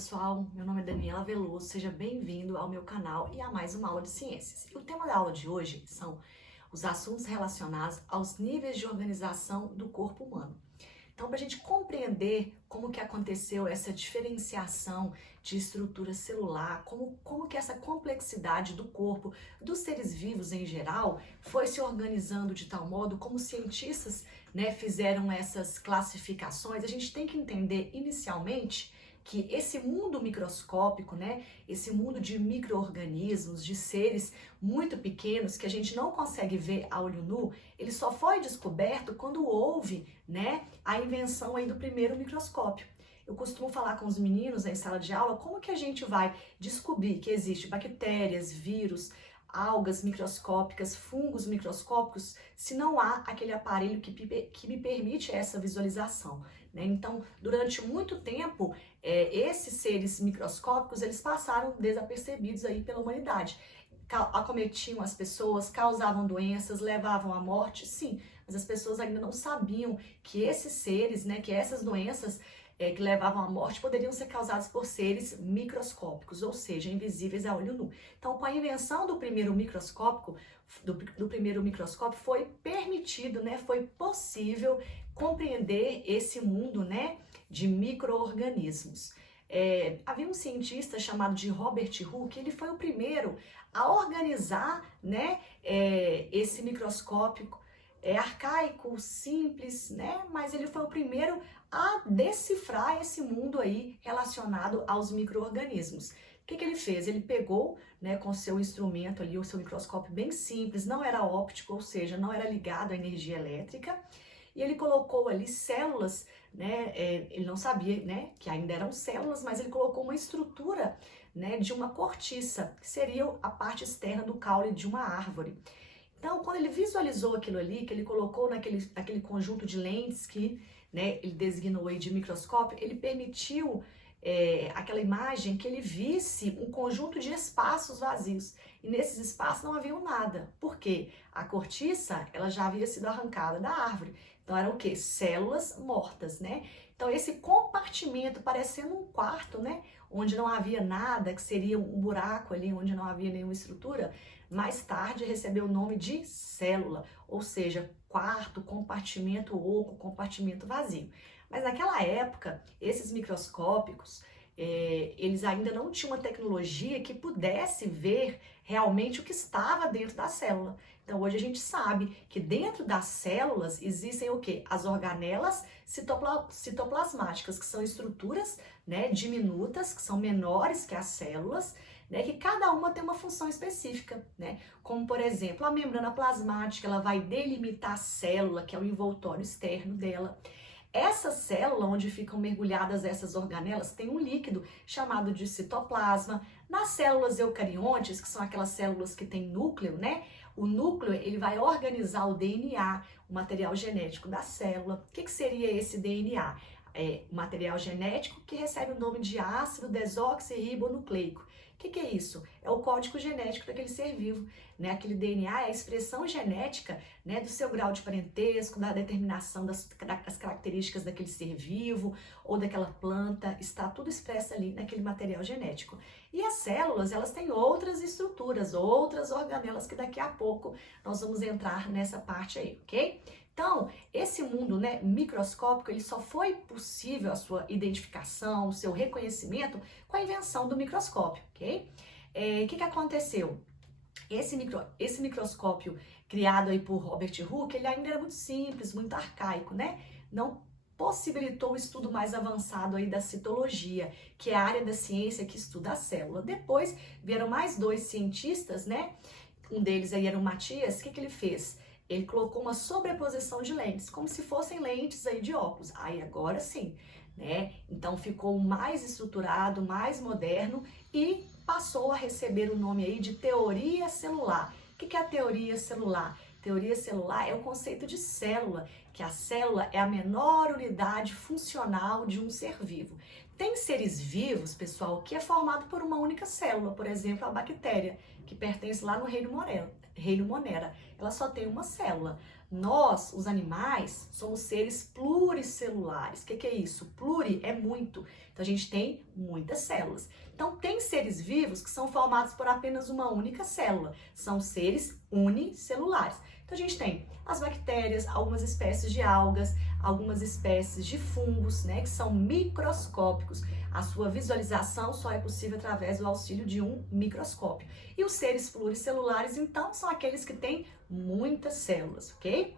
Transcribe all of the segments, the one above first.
pessoal, meu nome é Daniela Veloso, seja bem-vindo ao meu canal e a mais uma aula de ciências. E o tema da aula de hoje são os assuntos relacionados aos níveis de organização do corpo humano. Então, para a gente compreender como que aconteceu essa diferenciação de estrutura celular, como que essa complexidade do corpo, dos seres vivos em geral, foi se organizando de tal modo, como cientistas, fizeram essas classificações, a gente tem que entender inicialmente que esse mundo microscópico, esse mundo de micro-organismos, de seres muito pequenos que a gente não consegue ver a olho nu, ele só foi descoberto quando houve, a invenção aí do primeiro microscópio. Eu costumo falar com os meninos em sala de aula como que a gente vai descobrir que existe bactérias, vírus, algas microscópicas, fungos microscópicos, se não há aquele aparelho que me permite essa visualização. Então, durante muito tempo, esses seres microscópicos, eles passaram desapercebidos aí pela humanidade. Acometiam as pessoas, causavam doenças, levavam à morte, sim, mas as pessoas ainda não sabiam que esses seres, que essas doenças que levavam à morte poderiam ser causadas por seres microscópicos, ou seja, invisíveis a olho nu. Então, com a invenção do primeiro microscópio, foi permitido, foi possível compreender esse mundo, de micro-organismos. Havia um cientista chamado de Robert Hooke, ele foi o primeiro a organizar, esse microscópio arcaico, simples, mas ele foi o primeiro a decifrar esse mundo aí relacionado aos micro-organismos. O que ele fez? Ele pegou, com seu instrumento ali, o seu microscópio bem simples, não era óptico, ou seja, não era ligado à energia elétrica, e ele colocou ali células, ele não sabia, que ainda eram células, mas ele colocou uma estrutura, de uma cortiça, que seria a parte externa do caule de uma árvore. Então, quando ele visualizou aquilo ali, que ele colocou naquele conjunto de lentes que, ele designou aí de microscópio, ele permitiu aquela imagem que ele visse um conjunto de espaços vazios. E nesses espaços não havia nada. Por quê? A cortiça, ela já havia sido arrancada da árvore. Então, eram o quê? Células mortas, Então, esse compartimento, parecendo um quarto, onde não havia nada, que seria um buraco ali, onde não havia nenhuma estrutura, mais tarde recebeu o nome de célula, ou seja, quarto, compartimento oco, compartimento vazio. Mas naquela época, esses microscópicos, eles ainda não tinham uma tecnologia que pudesse ver realmente o que estava dentro da célula. Então hoje a gente sabe que dentro das células existem o quê? As organelas citoplasmáticas, que são estruturas, diminutas, que são menores que as células, que cada uma tem uma função específica, como por exemplo, a membrana plasmática, ela vai delimitar a célula, que é o envoltório externo dela. Essa célula, onde ficam mergulhadas essas organelas, tem um líquido chamado de citoplasma. Nas células eucariontes, que são aquelas células que têm núcleo, o núcleo, ele vai organizar o DNA, o material genético da célula. O que seria esse DNA? O material genético que recebe o nome de ácido desoxirribonucleico. O que é isso? É o código genético daquele ser vivo, Aquele DNA é a expressão genética, do seu grau de parentesco, da determinação das características daquele ser vivo ou daquela planta, está tudo expresso ali naquele material genético. E as células, elas têm outras estruturas, outras organelas que daqui a pouco nós vamos entrar nessa parte aí, ok? Então, esse mundo microscópico, ele só foi possível a sua identificação, o seu reconhecimento com a invenção do microscópio, ok? O que aconteceu? Esse microscópio criado aí por Robert Hooke, ele ainda era muito simples, muito arcaico, Não possibilitou o estudo mais avançado aí da citologia, que é a área da ciência que estuda a célula. Depois vieram mais dois cientistas, Um deles aí era o Matias. O que ele fez? Ele colocou uma sobreposição de lentes, como se fossem lentes aí de óculos. Aí agora sim, Então ficou mais estruturado, mais moderno e passou a receber o nome aí de teoria celular. O que é a teoria celular? Teoria celular é o conceito de célula, que a célula é a menor unidade funcional de um ser vivo. Tem seres vivos, pessoal, que é formado por uma única célula, por exemplo, a bactéria, que pertence lá no reino Monera. Ela só tem uma célula. Nós, os animais, somos seres pluricelulares. O que é isso? Pluri é muito. Então, a gente tem muitas células. Então, tem seres vivos que são formados por apenas uma única célula. São seres unicelulares. Então, a gente tem as bactérias, algumas espécies de algas, algumas espécies de fungos, né, que são microscópicos. A sua visualização só é possível através do auxílio de um microscópio. E os seres pluricelulares, então, são aqueles que têm muitas células, ok?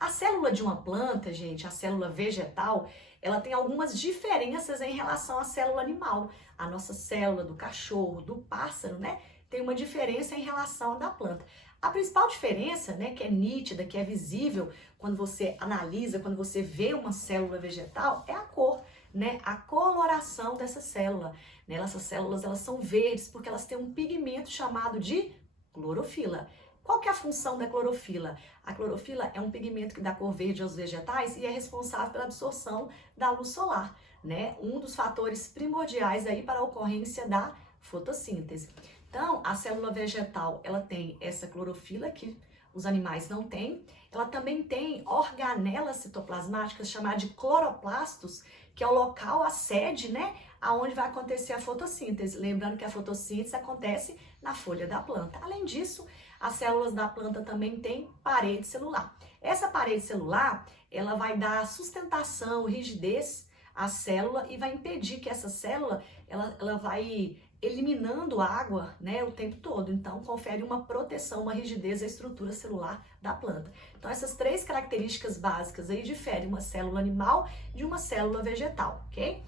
A célula de uma planta, gente, a célula vegetal, ela tem algumas diferenças em relação à célula animal. A nossa célula do cachorro, do pássaro, né, tem uma diferença em relação à da planta. A principal diferença, né, que é nítida, que é visível quando você analisa, quando você vê uma célula vegetal, é a cor, né, a coloração dessa célula. Né? Essas células, elas são verdes porque elas têm um pigmento chamado de clorofila. Qual que é a função da clorofila? A clorofila é um pigmento que dá cor verde aos vegetais e é responsável pela absorção da luz solar, né? Um dos fatores primordiais aí para a ocorrência da fotossíntese. Então, a célula vegetal, ela tem essa clorofila que os animais não têm. Ela também tem organelas citoplasmáticas chamadas de cloroplastos, que é o local, a sede, né, aonde vai acontecer a fotossíntese. Lembrando que a fotossíntese acontece na folha da planta. Além disso, as células da planta também têm parede celular. Essa parede celular, ela vai dar sustentação, rigidez à célula e vai impedir que essa célula, ela vai eliminando água, né, o tempo todo. Então, confere uma proteção, uma rigidez à estrutura celular da planta. Então, essas três características básicas aí diferem uma célula animal de uma célula vegetal, ok?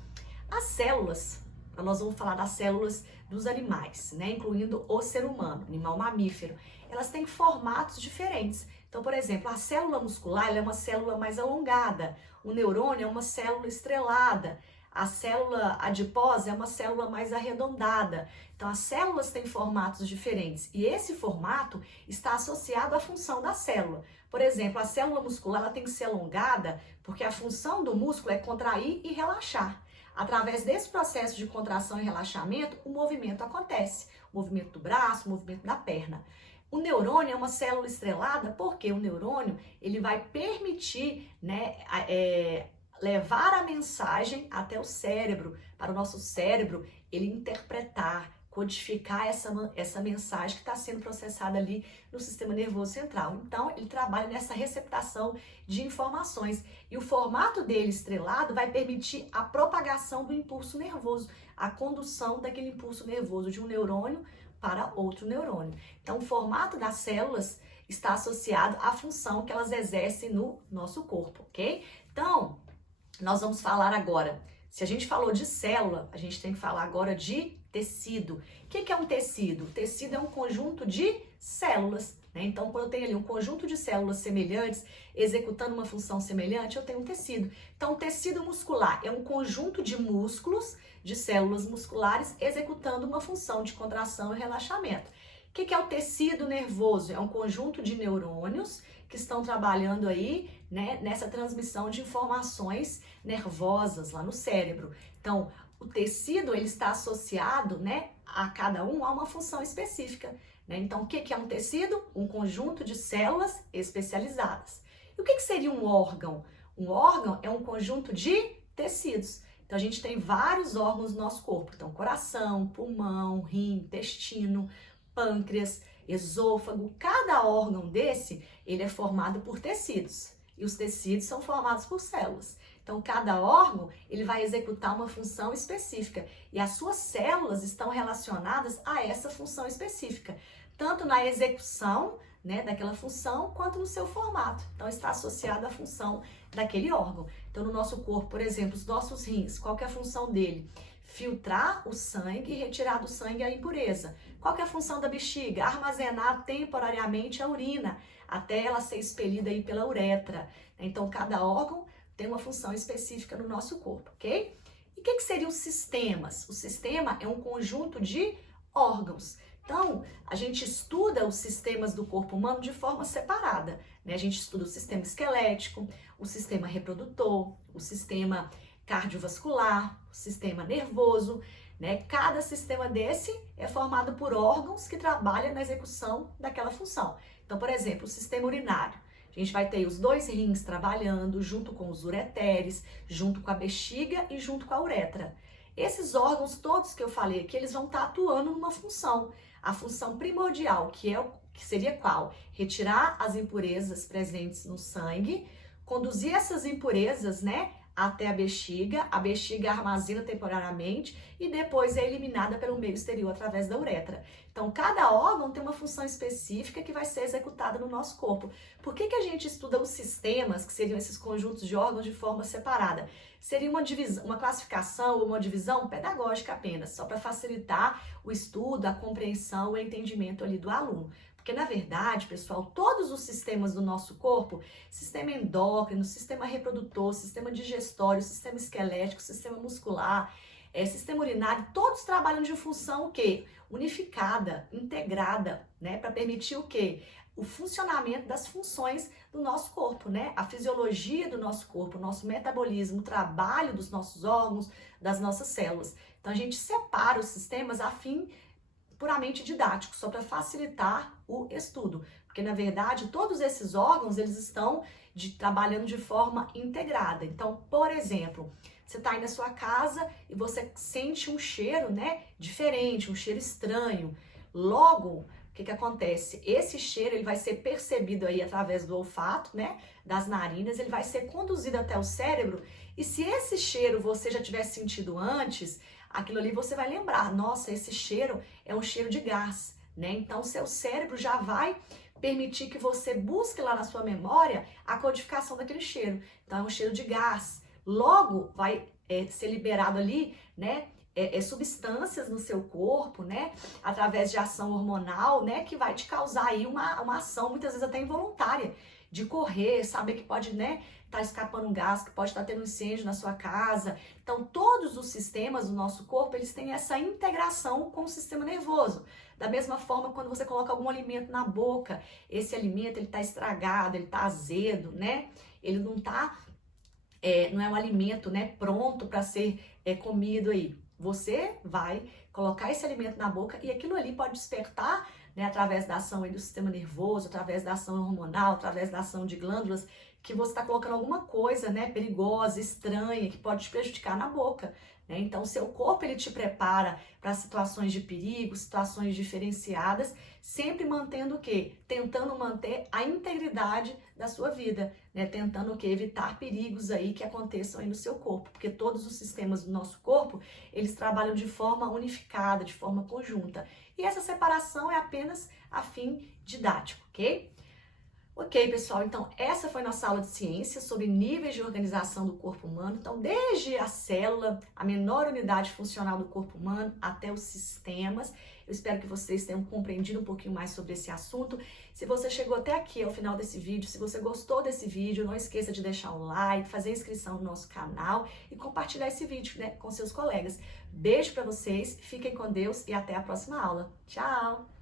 As células, nós vamos falar das células dos animais, né, incluindo o ser humano, animal mamífero. Elas têm formatos diferentes. Então, por exemplo, a célula muscular ela é uma célula mais alongada, o neurônio é uma célula estrelada, a célula adiposa é uma célula mais arredondada. Então, as células têm formatos diferentes e esse formato está associado à função da célula. Por exemplo, a célula muscular ela tem que ser alongada porque a função do músculo é contrair e relaxar. Através desse processo de contração e relaxamento, o movimento acontece. O movimento do braço, o movimento da perna. O neurônio é uma célula estrelada porque o neurônio ele vai permitir, né, levar a mensagem até o cérebro, para o nosso cérebro ele interpretar, codificar essa mensagem que está sendo processada ali no sistema nervoso central. Então, ele trabalha nessa receptação de informações e o formato dele estrelado vai permitir a propagação do impulso nervoso, a condução daquele impulso nervoso de um neurônio para outro neurônio. Então, o formato das células está associado à função que elas exercem no nosso corpo, ok? Então, nós vamos falar agora, se a gente falou de célula, a gente tem que falar agora de tecido. O que é um tecido? O tecido é um conjunto de células, né? Então, quando eu tenho ali um conjunto de células semelhantes, executando uma função semelhante, eu tenho um tecido. Então, o tecido muscular é um conjunto de músculos, de células musculares, executando uma função de contração e relaxamento. O que é o tecido nervoso? É um conjunto de neurônios que estão trabalhando aí, né, nessa transmissão de informações nervosas lá no cérebro. Então, o tecido ele está associado, né, a cada um a uma função específica. Né? Então, o que é um tecido? Um conjunto de células especializadas. E o que seria um órgão? Um órgão é um conjunto de tecidos. Então, a gente tem vários órgãos no nosso corpo. Então, coração, pulmão, rim, intestino, pâncreas, esôfago. Cada órgão desse, ele é formado por tecidos. E os tecidos são formados por células. Então, cada órgão, ele vai executar uma função específica. E as suas células estão relacionadas a essa função específica. Tanto na execução, né, daquela função, quanto no seu formato. Então, está associado à função daquele órgão. Então, no nosso corpo, por exemplo, os nossos rins, qual que é a função dele? Filtrar o sangue e retirar do sangue a impureza. Qual que é a função da bexiga? Armazenar temporariamente a urina, até ela ser expelida aí pela uretra. Então, cada órgão tem uma função específica no nosso corpo, ok? E o que seriam os sistemas? O sistema é um conjunto de órgãos. Então, a gente estuda os sistemas do corpo humano de forma separada, né? A gente estuda o sistema esquelético, o sistema reprodutor, o sistema cardiovascular, o sistema nervoso, né? Cada sistema desse é formado por órgãos que trabalham na execução daquela função. Então, por exemplo, o sistema urinário. A gente vai ter os dois rins trabalhando junto com os ureteres, junto com a bexiga e junto com a uretra. Esses órgãos todos que eu falei aqui, eles vão estar atuando numa função. A função primordial, que seria qual? Retirar as impurezas presentes no sangue, conduzir essas impurezas, né, até a bexiga armazena temporariamente e depois é eliminada pelo meio exterior através da uretra. Então, cada órgão tem uma função específica que vai ser executada no nosso corpo. Por que a gente estuda os sistemas, que seriam esses conjuntos de órgãos, de forma separada? Seria uma divisão, uma classificação ou uma divisão pedagógica apenas, só para facilitar o estudo, a compreensão, o entendimento ali do aluno. Porque, na verdade, pessoal, todos os sistemas do nosso corpo, sistema endócrino, sistema reprodutor, sistema digestório, sistema esquelético, sistema muscular, sistema urinário, todos trabalham de função o quê? Unificada, integrada, né? Para permitir o quê? O funcionamento das funções do nosso corpo, né? A fisiologia do nosso corpo, o nosso metabolismo, o trabalho dos nossos órgãos, das nossas células. Então, a gente separa os sistemas a fim puramente didático, só para facilitar o estudo, porque na verdade todos esses órgãos eles estão trabalhando de forma integrada. Então, por exemplo, você está aí na sua casa e você sente um cheiro, né, diferente, um cheiro estranho. Logo, o que acontece? Esse cheiro ele vai ser percebido aí através do olfato, né, das narinas, ele vai ser conduzido até o cérebro e se esse cheiro você já tivesse sentido antes, aquilo ali você vai lembrar, nossa, esse cheiro é um cheiro de gás, né? Então, seu cérebro já vai permitir que você busque lá na sua memória a codificação daquele cheiro. Então, é um cheiro de gás. Logo, vai ser liberado ali, né? Substâncias no seu corpo, né? Através de ação hormonal, né? Que vai te causar aí uma ação, muitas vezes até involuntária, de correr, saber que pode, né? Tá escapando um gás, que pode estar tendo um incêndio na sua casa. Então, todos os sistemas do nosso corpo, eles têm essa integração com o sistema nervoso. Da mesma forma, quando você coloca algum alimento na boca, esse alimento, ele tá estragado, ele tá azedo, né? Ele não tá, não é um alimento, né, pronto para ser comido aí. Você vai colocar esse alimento na boca e aquilo ali pode despertar, né, através da ação aí do sistema nervoso, através da ação hormonal, através da ação de glândulas, que você está colocando alguma coisa, né, perigosa, estranha, que pode te prejudicar na boca, né? Então, o seu corpo, ele te prepara para situações de perigo, situações diferenciadas, sempre mantendo o quê? Tentando manter a integridade da sua vida, né? Tentando o quê? Evitar perigos aí que aconteçam aí no seu corpo, porque todos os sistemas do nosso corpo, eles trabalham de forma unificada, de forma conjunta. E essa separação é apenas a fim didático, ok? Ok, pessoal, então essa foi nossa aula de ciência sobre níveis de organização do corpo humano. Então, desde a célula, a menor unidade funcional do corpo humano, até os sistemas. Eu espero que vocês tenham compreendido um pouquinho mais sobre esse assunto. Se você chegou até aqui ao final desse vídeo, se você gostou desse vídeo, não esqueça de deixar um like, fazer inscrição no nosso canal e compartilhar esse vídeo, né, com seus colegas. Beijo para vocês, fiquem com Deus e até a próxima aula. Tchau!